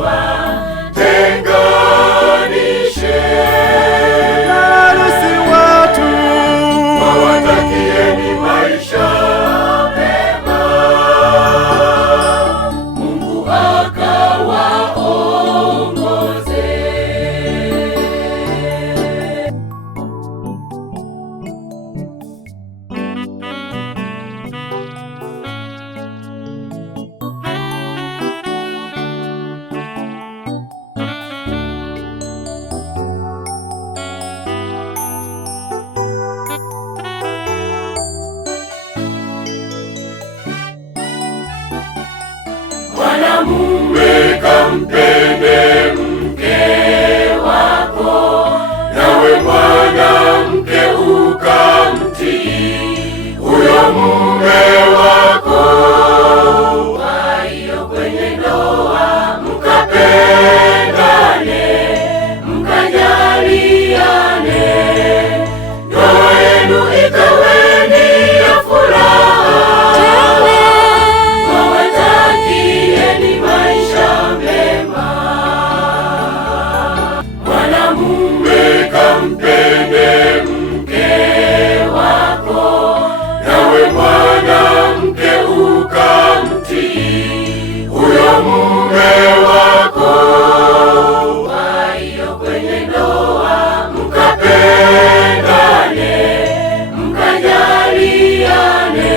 wasiwatenganishe. Harusi watu wawatakieni maisha mema, Mungu akawaongoze. Mwanamume kampende mke wako, nawe mwanamke ukamtii huyo mume wako. Kwa hiyo kwenye ndoa mkapendane, mkajaliane, ndoa yenu ikaweni ya furaha. Wawatakieni maisha mema. Mwanamume kampende mke wako, nawe mwanamke ukamtii huyo mume wako. Kwa hiyo kwenye ndoa mkapendane, mkajaliane,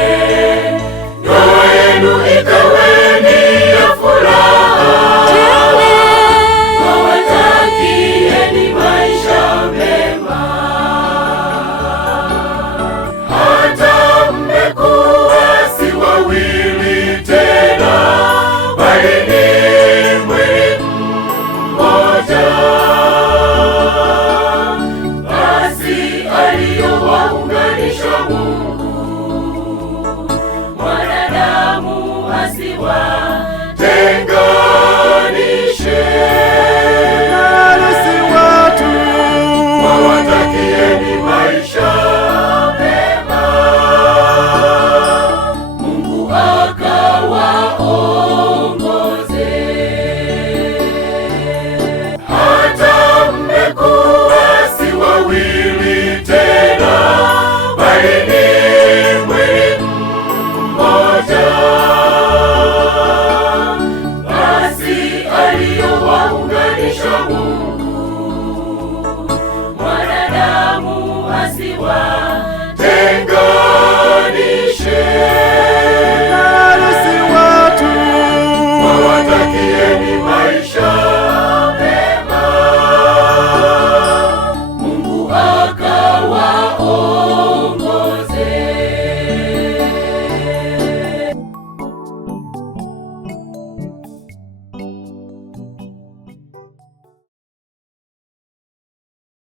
ndoa yenu ikaweni ya furaha. Wawatakieni maisha mema. Hata mmekuwa si wawili tena, bali ni mwili mmoja. Basi aliyowaunganisha Mungu, mwanadamu asiwatenganishe. Harusi watu wawatakieni maisha mema, Mungu akawaongoze. Hata mmekuwa si wawili tena, bali ni mwili mmoja.